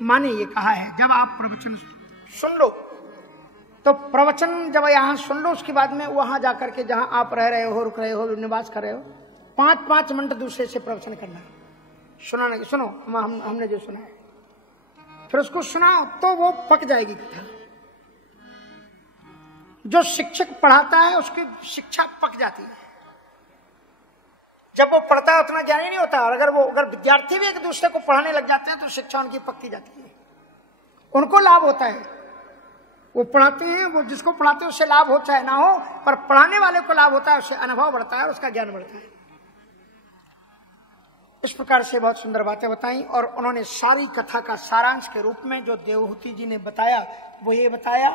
माँ ने ये कहा है, जब आप प्रवचन सुन लो तो प्रवचन जब यहाँ सुन लो, उसके बाद में वहां जाकर के जहां आप रह रहे हो, रुक रहे हो, निवास कर रहे हो, 5-5 मिनट दूसरे से प्रवचन करना, सुनाना। सुनो हमने जो सुना है, फिर उसको सुनाओ तो वो पक जाएगी कथा। जो शिक्षक पढ़ाता है उसकी शिक्षा पक जाती है। जब वो पढ़ता है उतना ज्ञान ही नहीं होता, और अगर विद्यार्थी भी एक दूसरे को पढ़ाने लग जाते हैं तो शिक्षा उनकी पकती जाती है, उनको लाभ होता है। वो पढ़ाते हैं, वो जिसको पढ़ाते हैं उससे लाभ हो चाहे ना हो, पर पढ़ाने वाले को लाभ होता है, उससे अनुभव बढ़ता है, उसका ज्ञान बढ़ता है। इस प्रकार से बहुत सुंदर बातें बताई, और उन्होंने सारी कथा का सारांश के रूप में जो देवहूति जी ने बताया वो ये बताया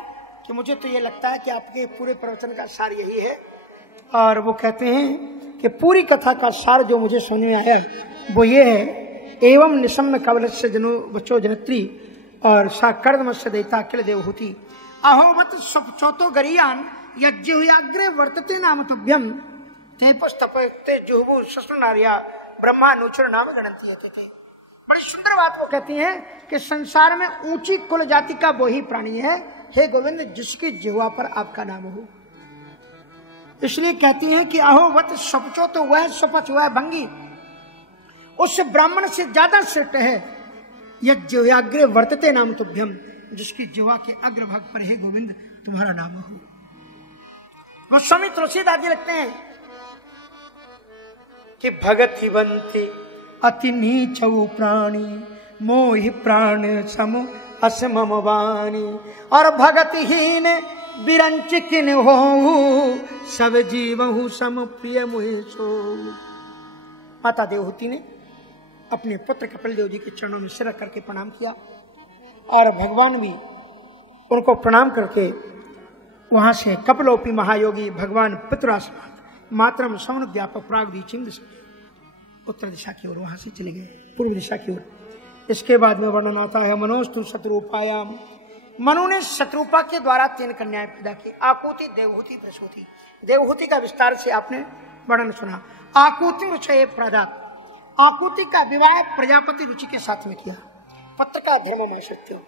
कि मुझे तो ये लगता है कि आपके पूरे प्रवचन का सार यही है। और वो कहते हैं कि पूरी कथा का सार जो मुझे समझ में आया वो ये है, एवं निशम्न कवलस्य जनो बचो जनत्री और सा कर्दमस्य दैता किल देवहूति अहोवत चौथो गरियान यज्ञुयाग्रे वर्तते नाम तुभ्यम ते पुस्तपते जुहु ससुनारिया ब्रह्मानुचर नाम गणंती है। बड़ी सुंदर बात वो कहती हैं कि संसार में ऊंची कुल जाति का वो ही प्राणी है, हे गोविंद, जिसकी जिह्वा पर आपका नाम हो। इसलिए कहती हैं कि अहोवत सपचो, तो वह सपच, वह भंगी उस ब्राह्मण से ज्यादा श्रेष्ठ है, यज्ञुयाग्रे वर्तते नाम तुभ्यम, जिसकी जिह्वा के अग्रभाग पर है गोविंद तुम्हारा नाम हो। गोस्वामी तुलसीदास जी लिखते हैं कि भगति बंती अति नीचौ प्राणी मोहि प्राण सम असमम वाणी, और भगतिहीन बिरंच किन हो सब जीवहु सम प्रिय मुहि सो। माता देवहूति ने अपने पुत्र कपिल देव जी के चरणों में सिर रख करके प्रणाम किया, और भगवान भी उनको प्रणाम करके वहां से कपिलोपी महायोगी भगवान पितृरासनाथ मातरम समनुद्यापक प्रागदीचिंद उत्तर दिशा की ओर वहां से चले गए, पूर्व दिशा की ओर। इसके बाद में वर्णन आता है, मनोस्तु शत्रुपायाम, मनु ने शत्रुपा के द्वारा 3 कन्याएं पैदा की, आकुति, देवहूति, प्रसूति। देवहूति का विस्तार से आपने वर्णन सुना। आकुति रुचये प्रदात, आकुति का विवाह प्रजापति रुचि के साथ में किया। पत्र का धर्म सत्य,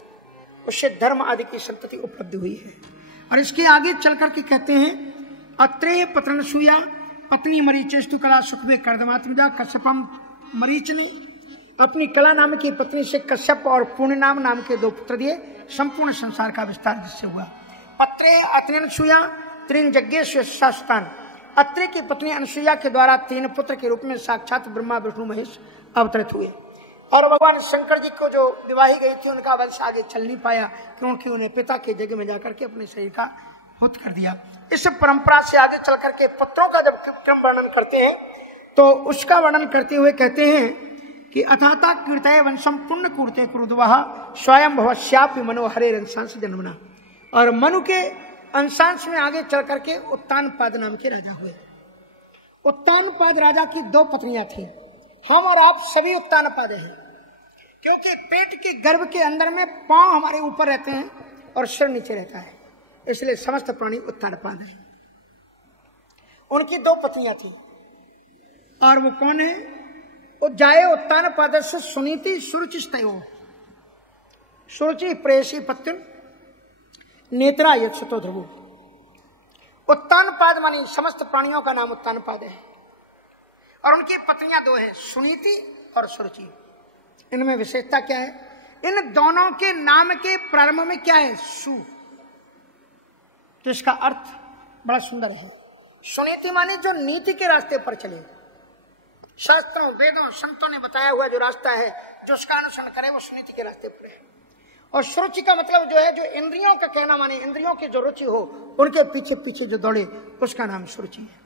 उससे धर्म आदि की संतति उपलब्ध हुई है। और इसके आगे चल करके कहते हैं, अत्रेय पत्रनसूया पत्नी मरीचेस्तु कला सुखवे कर्दमात्मजा कश्यपम मरीच ने अपनी कला नाम की पत्नी से कश्यप और पूर्ण नाम के 2 पुत्र दिए। संपूर्ण संसार का विस्तार जिससे हुआ। अत्रेय अत्रेनसूया त्रिंजज्ञेष्ठान, अत्रेय की पत्नी अनसुईया के द्वारा 3 पुत्र के रूप में साक्षात ब्रह्मा विष्णु महेश अवतरित हुए। और भगवान शंकर जी को जो विवाही गई थी उनका वंश आगे चल नहीं पाया, क्योंकि उन्हें पिता के जगह में जाकर के अपने शरीर का हुत कर दिया। इस परंपरा से आगे चल करके पुत्रों का जब क्रम वर्णन करते हैं तो उसका वर्णन करते हुए कहते हैं कि अथाता कीर्तय वंशम पुण्य कूर्ते क्रुद्वः स्वयं भवश्यापि मनो हरे अंशांश जन्मना। और मनु के अंशांश में आगे चल करके उत्तानपाद नाम के राजा हुए। उत्तानपाद राजा की 2 पत्नियां थी। हम और आप सभी उत्तानपाद हैं, क्योंकि पेट के गर्भ के अंदर में पांव हमारे ऊपर रहते हैं और सिर नीचे रहता है, इसलिए समस्त प्राणी उत्तानपाद है। उनकी 2 पत्नियां थी, और वो कौन है? जाए उत्तानपाद से सुनीति सुरुचिस्तयो, सुरुचि प्रेयसी पत्नी नेत्रा यक्षतो ध्रुव। उत्तानपाद मानी समस्त प्राणियों का नाम उत्तानपाद है, और उनकी पत्नियां 2 हैं, सुनीति और सुरुचि। इनमें विशेषता क्या है? इन दोनों के नाम के प्रारंभ में क्या है? सु, तो इसका अर्थ बड़ा सुंदर है। सुनीति माने जो नीति के रास्ते पर चले, शास्त्रों वेदों संतों ने बताया हुआ जो रास्ता है, जो उसका अनुसरण करे वो सुनीति के रास्ते पर है। और सुरुचि का मतलब जो है, जो इंद्रियों का कहना माने इंद्रियों की जो रुचि हो उनके पीछे पीछे जो दौड़े, उसका नाम सुरुचि है।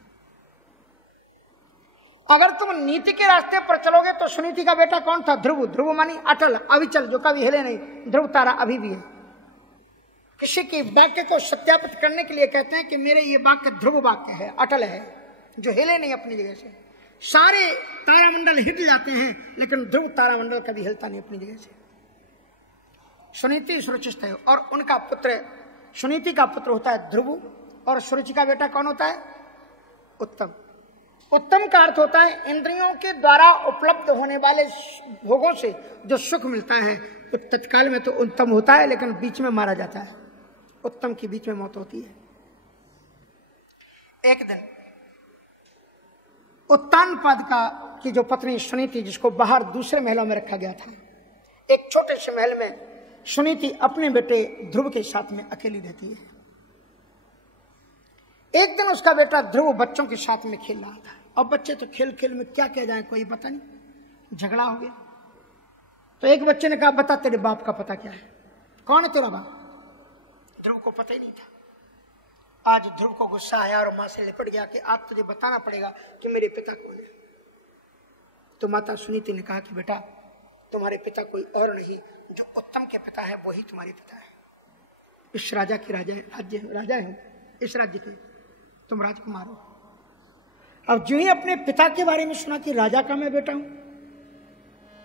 अगर तुम नीति के रास्ते पर चलोगे तो सुनीति का बेटा कौन था? ध्रुव। ध्रुव मानी अटल, अविचल, जो कभी हिले नहीं। ध्रुव तारा अभी भी है। किसी की वाक्य को सत्यापित करने के लिए कहते हैं कि मेरे ये वाक्य ध्रुव वाक्य है, अटल है, जो हिले नहीं अपनी जगह से। सारे तारामंडल हिल जाते हैं, लेकिन ध्रुव तारामंडल कभी हिलता नहीं अपनी जगह से। सुनीति सुरुचिस्त है, और उनका पुत्र, सुनीति का पुत्र होता है ध्रुव, और सुरुचि का बेटा कौन होता है? उत्तम। उत्तम का अर्थ होता है इंद्रियों के द्वारा उपलब्ध होने वाले भोगों से जो सुख मिलता है तत्काल में तो उत्तम होता है, लेकिन बीच में मारा जाता है। उत्तम की बीच में मौत होती है। एक दिन उत्तानपाद की जो पत्नी सुनीति, जिसको बाहर दूसरे महलों में रखा गया था, एक छोटे से महल में सुनीति अपने बेटे ध्रुव के साथ में अकेली रहती है। एक दिन उसका बेटा ध्रुव बच्चों के साथ में खेल रहा था। अब बच्चे तो खेल खेल में क्या कह जाए कोई पता नहीं, झगड़ा हो गया। तो एक बच्चे ने कहा, बता तेरे बाप का पता क्या है, कौन है तेरा बाप? ध्रुव को पता ही नहीं था। आज ध्रुव को गुस्सा आया और मां से लिपट गया कि आज तुझे बताना पड़ेगा कि मेरे पिता कौन है। तो माता सुनीति ने कहा कि बेटा, तुम्हारे पिता कोई और नहीं, जो उत्तम के पिता है वही तुम्हारे पिता है। इस राजा की राजा है, इस राज्य के तुम राजकुमार हो। अब जो ही अपने पिता के बारे में सुना कि राजा का मैं बेटा हूं,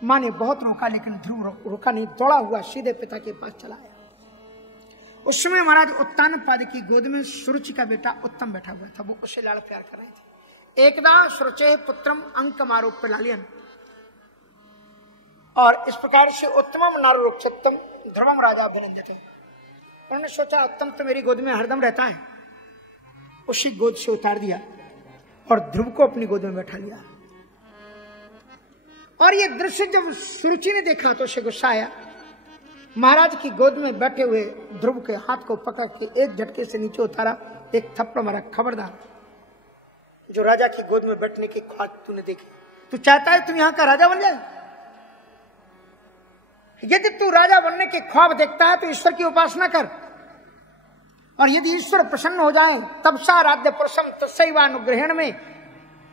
मां ने बहुत रोका, लेकिन ध्रुव रोका नहीं, दौड़ा हुआ सीधे पिता के पास चला आया। उस समय महाराज उत्तानपाद की गोद में सुरुचि का बेटा उत्तम बैठा हुआ था। वो उससे लाड़ प्यार कर रहे थे। एकदा सुरुचे पुत्रम अंकमारोप्य लालियन, और इस प्रकार से उत्तमम नारोक्षतम ध्रुवम राजा अभिनंदित। उन्होंने सोचा उत्तम तो मेरी गोद में हरदम रहता है, उसी गोद से उतार दिया और ध्रुव को अपनी गोद में बैठा लिया। और ये दृश्य जब सुरुचि ने देखा तो उसे गुस्सा आया। महाराज की गोद में बैठे हुए ध्रुव के हाथ को पकड़ के एक झटके से नीचे उतारा, एक थप्पड़ मारा। खबरदार, जो राजा की गोद में बैठने की ख्वाब तूने देखी, तू चाहता है तुम यहां का राजा बन जाए? यदि तू राजा बनने के ख्वाब देखता है तो ईश्वर की उपासना कर, और यदि ईश्वर प्रसन्न हो जाए तब सा राज्य पुरुषम तस्सैवानुग्रहण में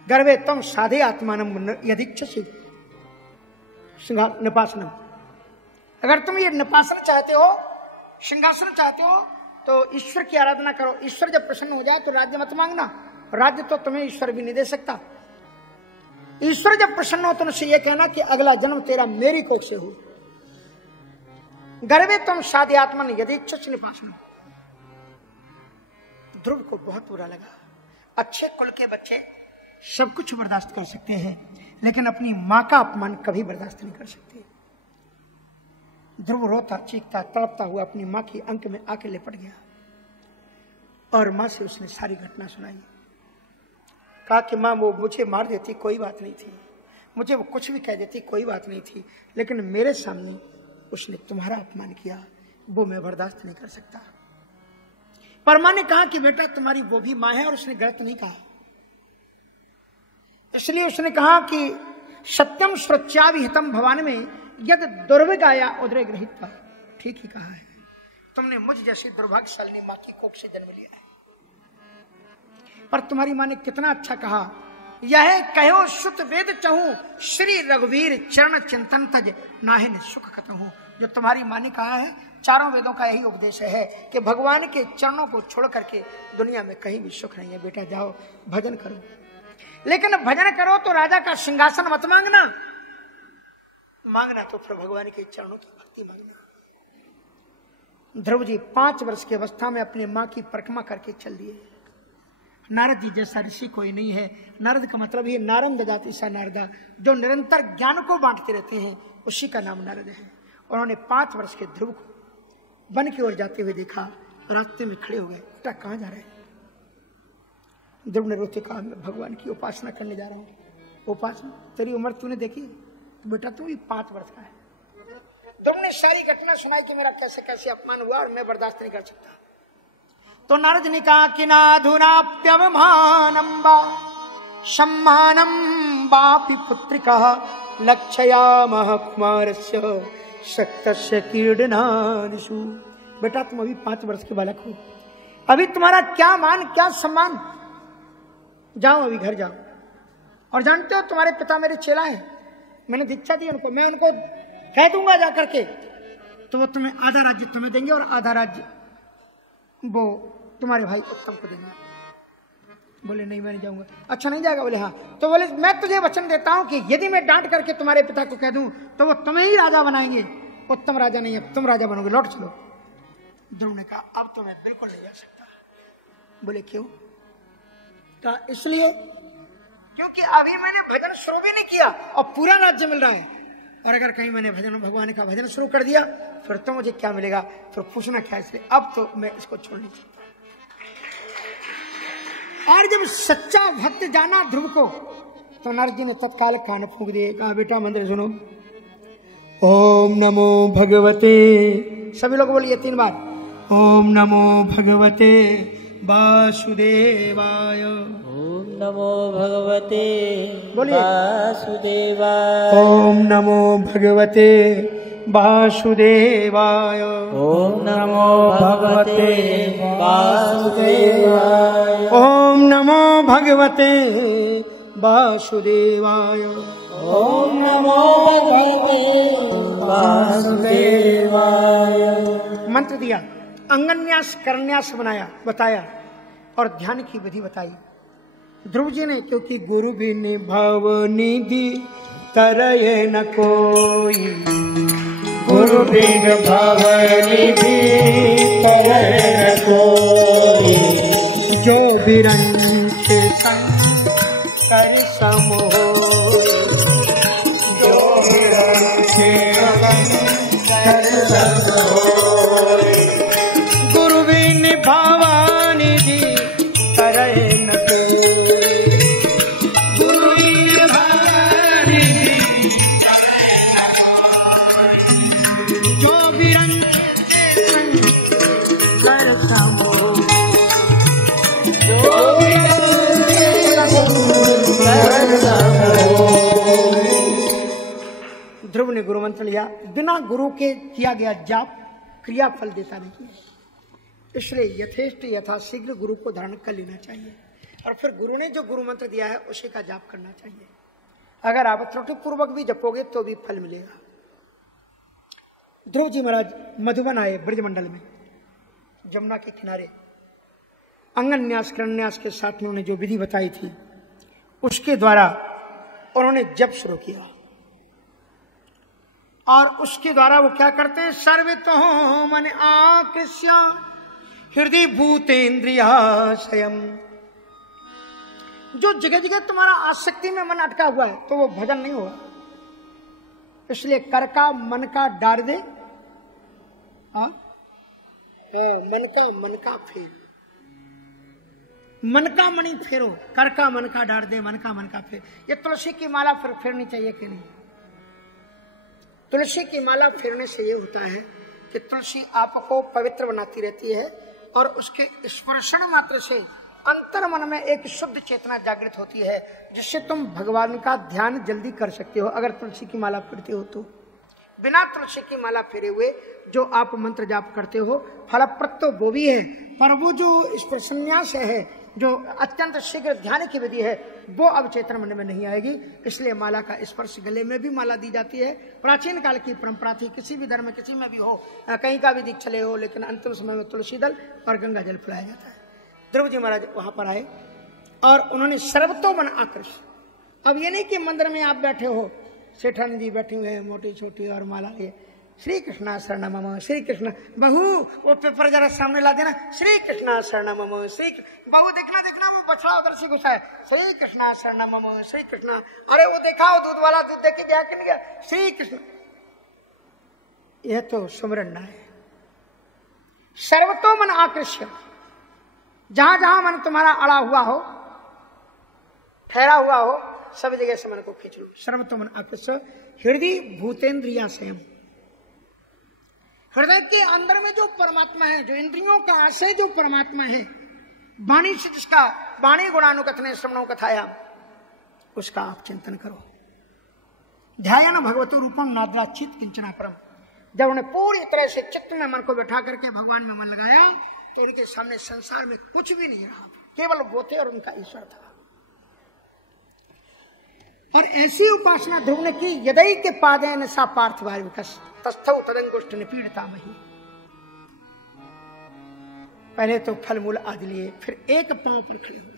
गर्वे तम साधे आत्मानम यदीक्षसि निपासनम। अगर तुम ये निपासन चाहते हो, सिंहासन चाहते हो, तो ईश्वर की आराधना करो। ईश्वर जब प्रसन्न हो जाए तो राज्य मत मांगना, राज्य तो तुम्हें ईश्वर भी नहीं दे सकता। ईश्वर जब प्रसन्न हो तो उनसे यह कहना कि अगला जन्म तेरा मेरी कोख से हो। गर्वे तुम साधे आत्मा ने यदि इच्छा निपासन। ध्रुव को बहुत बुरा लगा। अच्छे कुल के बच्चे सब कुछ बर्दाश्त कर सकते हैं, लेकिन अपनी मां का अपमान कभी बर्दाश्त नहीं कर सकते। ध्रुव रोता चीखता तड़पता हुआ अपनी मां की अंक में आके लिपट गया और मां से उसने सारी घटना सुनाई। कहा कि मां, वो मुझे मार देती कोई बात नहीं थी, मुझे वो कुछ भी कह देती कोई बात नहीं थी, लेकिन मेरे सामने उसने तुम्हारा अपमान किया, वो मैं बर्दाश्त नहीं कर सकता। पर मां ने कहा कि बेटा तुम्हारी वो भी मां है और उसने गलत नहीं कहा। इसलिए उसने कहा कि सत्यम श्रुत्याभिहितम भवान में यद दुर्विगाया उदरे गृहीत। ठीक ही कहा है, तुमने मुझ जैसी दुर्भाग्यशालिनी मां की कोख से जन्म लिया है। पर तुम्हारी मां ने कितना अच्छा कहा, यह कहो सुत वेद चहूं श्री रघुवीर चरण चिंतन तज नाहिन सुख कतहूं। जो तुम्हारी मां ने कहा है, चारों वेदों का यही उपदेश है कि भगवान के चरणों को छोड़ करके दुनिया में कहीं भी सुख नहीं है। बेटा जाओ भजन करो, लेकिन भजन करो तो राजा का सिंहासन मत मांगना, मांगना तो फिर भगवान के चरणों की भक्ति मांगना। ध्रुव जी 5 वर्ष की अवस्था में अपने मां की परिक्रमा करके चल दिए। नारद जी जैसा ऋषि कोई नहीं है। नारद का मतलब ये नारद जाति सा नारदा, जो निरंतर ज्ञान को बांटते रहते हैं, उसी का नाम नारद है। उन्होंने 5 वर्ष के ध्रुव को वन की ओर जाते हुए देखा। रास्ते में खड़े हो गए, बेटा कहां जा रहे हैं? ध्रुव ने रोते कहा, मैं भगवान की उपासना करने जा रहा हूँ। उपासना? तेरी उम्र तूने देखी? तो बेटा तू भी 5 वर्ष का है। ध्रुव ने सारी घटना सुनाई कि मेरा कैसे कैसे अपमान हुआ और मैं बर्दाश्त नहीं कर सकता। तो नारद ने कहा कि नाधुनाप्यवमानं वा सम्मानं वापि पुत्रिकः लक्षयामः कुमारस्य शक्तस्य कीर्तनादिषु। बेटा तुम अभी 5 वर्ष के बालक हो, अभी तुम्हारा क्या मान क्या सम्मान। जाओ अभी घर जाओ। और जानते हो तुम्हारे पिता मेरे चेला हैं, मैंने दीक्षा दी उनको, मैं उनको कह दूंगा जाकर के, तो वो तुम्हें आधा राज्य तुम्हें देंगे और आधा राज्य वो तुम्हारे भाई उत्तम को देंगे। बोले नहीं मैं नहीं जाऊंगा। अच्छा नहीं जाएगा? बोले हाँ। तो बोले मैं तुझे वचन देता हूं कि यदि मैं डांट करके तुम्हारे पिता को कह दूं तो वो तुम्हें ही राजा बनाएंगे, उत्तम राजा नहीं है, तुम राजा बनोगे, लौट चलो। ध्रुव ने कहा अब तो मैं बिल्कुल नहीं जा सकता। बोले क्यों? कहा इसलिए क्योंकि अभी मैंने भजन शुरू भी नहीं किया और पूरा राज्य मिल रहा है। और अगर कहीं मैंने भजन भगवान का भजन शुरू कर दिया फिर तो मुझे क्या मिलेगा, फिर पूछना क्या, इसलिए अब तो मैं इसको छोड़ नहीं सकता। और जब सच्चा भक्त जाना ध्रुव को तो नारद जी ने तत्काल कान फूंक दिए, कहा बेटा मंत्र सुनो, ओम नमो भगवते, सभी लोग बोलिए 3 बार, ओम नमो भगवते वासुदेवाय, ओम नमो भगवते बोलिए वासुदेवाय, ओम नमो भगवते वासुदेवाय, ओम नमो भगवते वासुदेवाय, ओम नमो भगवते वासुदेवाय, ओम नमो भगवते वासुदेवाय। मंत्र दिया, अंगन्यास करन्यास बताया और ध्यान की विधि बताई। ध्रुव जी ने, क्योंकि गुरु बिन भव निधि तरये न कोई, गुरु बिन भव निधि तरये न कोई, जो बिरंच संकर सम होय, जो बिरंच संकर सम होय, गुरु बिन भव निधि तरये न कोई, गुरु बिन भव निधि जो बिरंच संकर सम होय, ध्रुव ने गुरु मंत्र लिया। बिना गुरु के किया गया जाप क्रिया फल देता नहीं है, इसलिए यथेष्ट यथाशीघ्र गुरु को धारण कर लेना चाहिए और फिर गुरु ने जो गुरु मंत्र दिया है उसी का जाप करना चाहिए। अगर आप त्रुटि पूर्वक भी जपोगे तो भी फल मिलेगा। ध्रुव जी महाराज मधुबन आए, ब्रजमंडल में जमुना के किनारे, अंगन्यास करन्यास के साथ उन्होंने जो विधि बताई थी उसके द्वारा उन्होंने जप शुरू किया और उसके द्वारा वो क्या करते हैं, सर्वतो मन आकृष्य हृदय भूतेन्द्रियाशयम। जो जगह जगह तुम्हारा आसक्ति में मन अटका हुआ है तो वो भजन नहीं होगा, इसलिए कर का मन का डार दे और मन का फेर, मन का मणि फेरो, कर का मन का डार दे, मन का फेर। ये तुलसी की माला फिर फेरनी चाहिए कि नहीं? तुलसी की माला फेरने से ये होता है कि तुलसी आपको पवित्र बनाती रहती है और उसके स्पर्शन मात्र से अंतर मन में एक शुद्ध चेतना जागृत होती है, जिससे तुम भगवान का ध्यान जल्दी कर सकते हो। अगर तुलसी की माला फेरते हो तो बिना तुलसी की माला फेरे हुए जो आप मंत्र जाप करते हो फलप्रद तो वो भी है, पर वो जो स्पर्शन्यास है, जो अत्यंत शीघ्र ध्यान की विधि है, वो अब चेतन मन में नहीं आएगी। इसलिए माला का स्पर्श, गले में भी माला दी जाती है। प्राचीन काल की परंपरा थी, किसी भी धर्म में किसी में भी हो, कहीं का भी दीक्षले हो, लेकिन अंतिम समय में तुलसी दल और गंगा जल फुलाया जाता है। ध्रुव जी महाराज वहां पर आए और उन्होंने सर्वतो मन आकृष्ट। अब ये नहीं कि मंदिर में आप बैठे हो, सेठानी जी बैठी हुए हैं मोटी छोटी और माला लिए, श्री कृष्णा शरण मम, श्री कृष्ण। बहू वो पेपर जरा सामने ला देना, श्री कृष्णा शरण मम, बहू देखना वो बछड़ा उधर से घुसा है, श्री कृष्णा शरण मम, श्री कृष्णा। अरे वो देखा दूध वाला दूध दे के क्या कर लिया, श्री कृष्ण। यह तो सुमरन है। सर्वतो मन आकृष्य, जहां जहां मन तुम्हारा अड़ा हुआ हो, ठहरा हुआ हो, सब जगह से मन को खींच लो। सर्वतो मन आकृष्य हृदय भूतेन्द्रिया संयम। हृदय के अंदर में जो परमात्मा है, जो इंद्रियों का आशय जो परमात्मा है, वाणी से जिसका वाणी गुणानुकथने श्रवणों कथाया, उसका आप चिंतन करो। ध्यान भगवतो रूपम नाद्राचित किंचना परम। जब उन्हें पूरी तरह से चित्त में मन को बैठा करके भगवान में मन लगाया तो उनके सामने संसार में कुछ भी नहीं रहा, केवल वो थे और उनका ईश्वर था। और ऐसी उपासना ध्रुव ने की, यदि के पादेन सा पार्थिव तस्थौ तदंगुष्ठ निपीड़ता मही। पहले तो फल मूल आदि लिए, फिर एक पांव पर खड़े हुए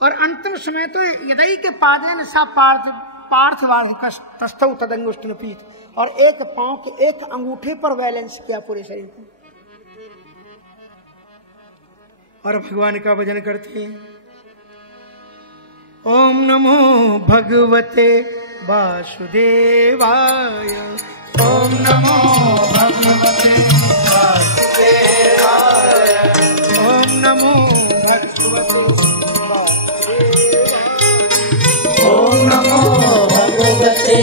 और अंतिम समय तो यदि के पादेन सा पार्थिव तस्थौ तदंगुष्ठ निपीत, और एक पांव के एक अंगूठे पर बैलेंस किया पूरे शरीर को और भगवान का भजन करते हैं। ओम नमो भगवते वासुदेवाय। ओम नमो भगवते वासुदेवाय। ओम नमो ओम नमो भगवते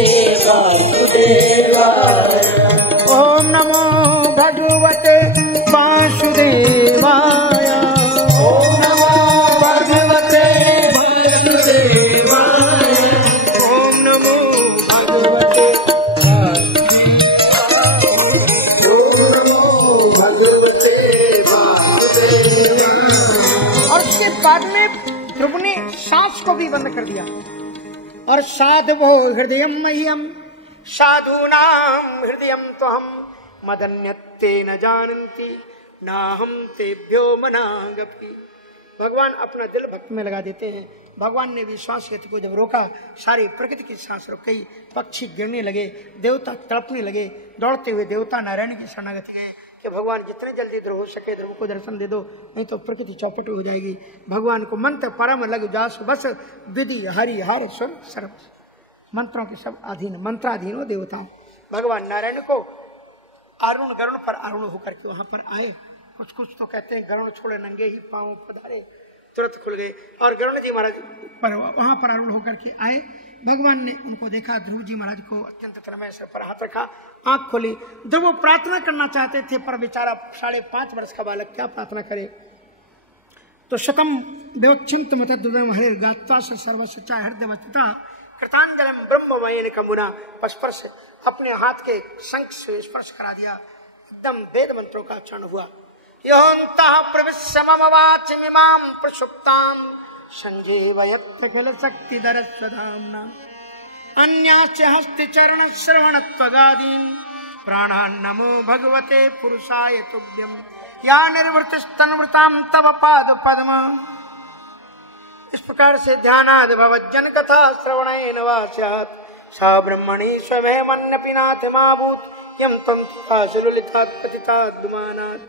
वासुदेवाय। ओम नमो भगवते वासुदेवाय। ओम नमो भगवते वासुदेवाय। ओम नमो भगवते ओम नमो भगवते वासुदेवाय। और उसके बाद में ध्रुव ने सांस को भी बंद कर दिया। और साधवो हृदय मह्यम साधूनाम हृदय तो हम मदन्यत्ते न जानन्ति ना हम तेभ्यो मनागपि। भगवान अपना दिल भक्त में लगा देते हैं। भगवान ने भी श्वास गति को जब रोका, सारी प्रकृति की सांस रुक गई, पक्षी गिरने लगे, देवता तड़पने लगे। दौड़ते हुए देवता नारायण की शरणागति गए कि भगवान जितने जल्दी ध्रुव हो सके ध्रुव को दर्शन दे दो, नहीं तो प्रकृति चौपट हो जाएगी। भगवान को मंत्र परम लघु जास बस विधि हरि हर स्वर सर्व। मंत्रों के सब अधीन, मंत्राधीन हो देवता। भगवान नारायण को अरुण गरुण पर अरुण होकर के वहां पर आए। कुछ कुछ तो कहते हैं गरुण छोड़े नंगे ही पांव पधारे, तुरंत खुल गए। और गरुण जी महाराज पर वहां पर अरुण होकर के आए। भगवान ने उनको देखा, ध्रुव जी महाराज को अत्यंत तन्मय सर पर हाथ रखा, आंख खोली। ध्रुव प्रार्थना करना चाहते थे पर बेचारा 5.5 वर्ष का बालक क्या प्रार्थना करे। तो शतम देवचिंत मत हरे गात्वा सर्वसच्चा हृदय वस्तुता कृतांजलम ब्रह्म वयन कमुना। स्पर्श अपने हाथ के शंख से स्पर्श करा दिया। एकदम वेद मंत्रों का उच्चारण हुआ। योऽन्तः प्रविश्य मम वाचमिमां प्रसुप्तां संजीवयत् खिल शक्तिधरस्वधाम्ना। अन्यास्य हस्तिचरण श्रवणत्वगादीन् प्राणान् नमो भगवते पुरुषाय तुभ्यम्। या निर्वृतिस्तन्वृतां तव पाद पद्म। इस प्रकार से ध्यानाद भवज्जन कथा श्रवणेन वा स्यात् सा ब्रह्मणि स्वयमेवन्नपि नाथमाभूत् यं तंतुका सुललितात् पतितात् दुमानात्।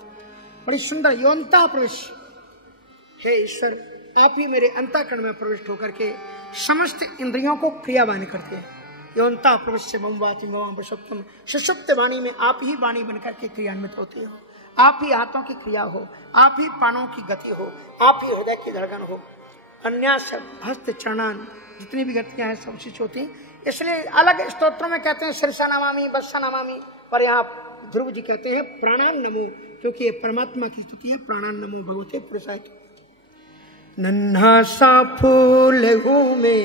बड़ी सुंदर योऽन्तः प्रवेश। हे ईश्वर, आप ही मेरे अंतःकरण में प्रविष्ट होकर के समस्त इंद्रियों को क्रियावान करते हैं। योऽन्तः प्रविश्य मम वाचि मम प्रसुप्तम। सुषुप्त वाणी में आप ही वाणी बनकर के क्रियान्वित होते हो। आप ही हाथों की क्रिया हो, आप ही प्राणों की गति हो, आप ही हृदय की धड़कन हो। अन्य सब हस्त चरणान, जितनी भी गतियां हैं सब शिष्य होती। इसलिए अलग स्तोत्रों में कहते हैं शिरसा नमामि बस्सा नमामि, पर यहाँ ध्रुव जी कहते हैं प्राणान नमो, क्योंकि ये परमात्मा की स्तुति है। प्राणान नमो भगवते पुरुषाय। नन्हा सा फूल हूँ मैं,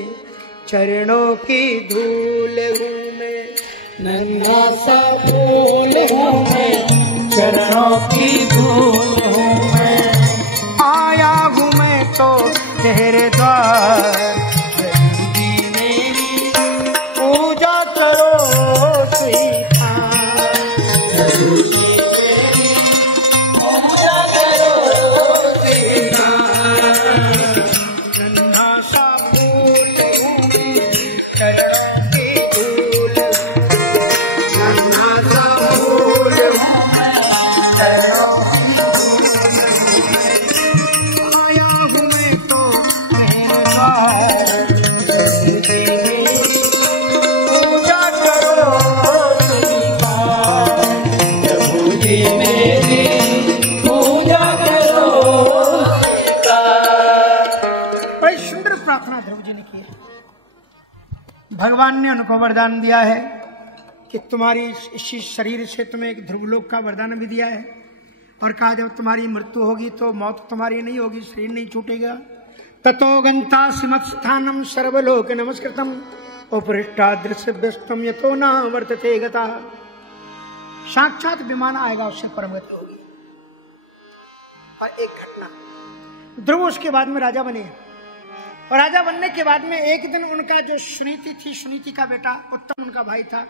चरणों की धूल हूँ मैं। नन्हा सा फूल हूँ मैं, चरणों की धूल हूँ मैं। आया हूँ मैं तो तेरे द्वार, जी मेरी पूजा करो स्वीकार। पूजा करो स्वीकार। नन्हा सा फूल हूँ मैं, चरणों की धूल हूँ। नन्हा सा फूल हूँ मैं, चरणों की धूल हूँ। आया हूँ मैं तो तेरे द्वार, पूजा करो स्वीकार। प्रभु जी मेरी पूजा करो बड़ी सुंदर प्रार्थना ध्रुव जी ने की है। भगवान ने उनको वरदान दिया है कि तुम्हारी इसी शरीर से तुम्हें एक ध्रुवलोक का वरदान भी दिया है। और कहा जब तुम्हारी मृत्यु होगी तो मौत तुम्हारी नहीं होगी, शरीर नहीं छूटेगा। ततो गंतासि मत्स्थानं सर्वलोक नमस्कृतम् उपरिष्टादृश्य व्यस्तम यतो न वर्तते गता। साक्षात विमान आएगा, उससे परम गति होगी। और एक घटना, ध्रुव उसके बाद में राजा बने। और राजा बनने के बाद में एक दिन उनका जो सुनीति थी, सुनीति का बेटा उत्तम उनका भाई था,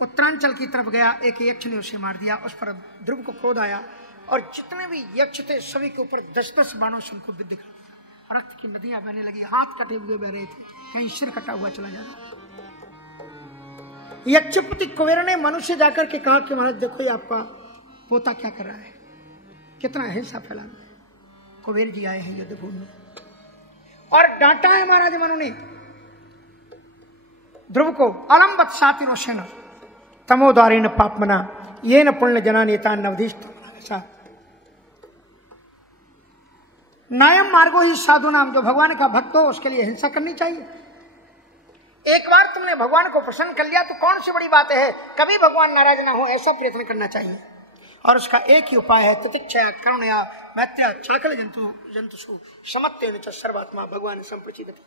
उत्तरांचल की तरफ गया। एक यक्ष ने उसे मार दिया। उस पर ध्रुव को क्रोध आया और जितने भी यक्ष थे सभी के ऊपर 10-10 बाणों से उनको विद्ध कर दिया। रक्त की नदियां बहने लगी, हाथ कटे हुए बह रहे थे, कहीं सिर कटा हुआ चला जा रहा। यक्षपति कुबेर ने मनुष्य जाकर के कहा कि महाराज देखो ये आपका पोता क्या कर रहा है, कितना हिंसा फैला रहा है। कुबेर जी आए हैं युद्ध भूमि में और डांटा है महाराज मनु ने। ध्रुव को अलम्बत साति रोशन तमोदारेण पापमना ये न पुण्य जना नेता नवधिष्ठ नायम मार्गो ही साधु नाम। जो भगवान का भक्त हो उसके लिए हिंसा करनी चाहिए। एक बार तुमने भगवान को प्रसन्न कर लिया तो कौन सी बड़ी बात है, कभी भगवान नाराज ना हो ऐसा प्रयत्न करना चाहिए। और उसका एक ही उपाय है तितिक्षा करुणया मैत्र्या चाकल जंतुषु समत्तेन च सर्वात्मा भगवान संप्रचिदति।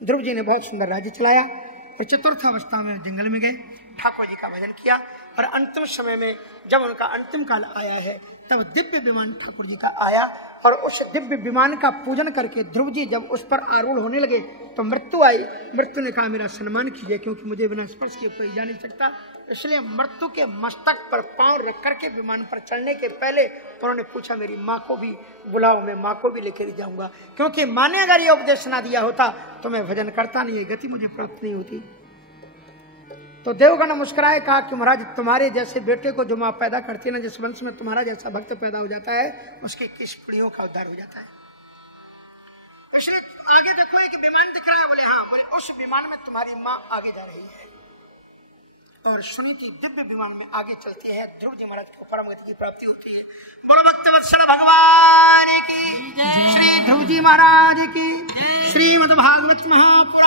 ध्रुव जी ने बहुत सुंदर राज्य चलाया और चतुर्थ अवस्था में जंगल में गए, ठाकुर जी का भजन किया और अंतिम समय में जब उनका अंतिम काल आया है तब दिव्य विमान ठाकुर जी का आया और उस दिव्य विमान का पूजन करके ध्रुव जी जब उस पर आरूढ़ होने लगे तो मृत्यु आई। मृत्यु ने कहा मेरा सम्मान कीजिए क्योंकि मुझे बिना स्पर्श किए कोई जा नहीं सकता। इसलिए मृत्यु के मस्तक पर पांव रख करके विमान पर चढ़ने के पहले उन्होंने पूछा मेरी माँ को भी बुलाओ, मैं माँ को भी लेकर जाऊंगा, क्योंकि माँ ने अगर ये उपदेश ना दिया होता तो मैं भजन करता नहीं, गति मुझे प्राप्त नहीं होती। तो देवगण मुस्कुराए कहा कि महाराज तुम्हारे जैसे बेटे को जो माँ पैदा करती है ना, जिस वंश में तुम्हारा जैसा भक्त पैदा हो जाता है उसके किस पीढ़ियों का उद्धार हो जाता है। आगे देखो एक विमान दिख रहा है, बोले हाँ, बोले उस विमान में तुम्हारी माँ आगे जा रही है। और सुनीति दिव्य विमान में आगे चलती है, ध्रुव जी महाराज को परम गति की प्राप्ति होती है। बोलो भक्तवत्सल भगवान की, श्री ध्रुव जी महाराज की, श्रीमद् भागवत महापुराण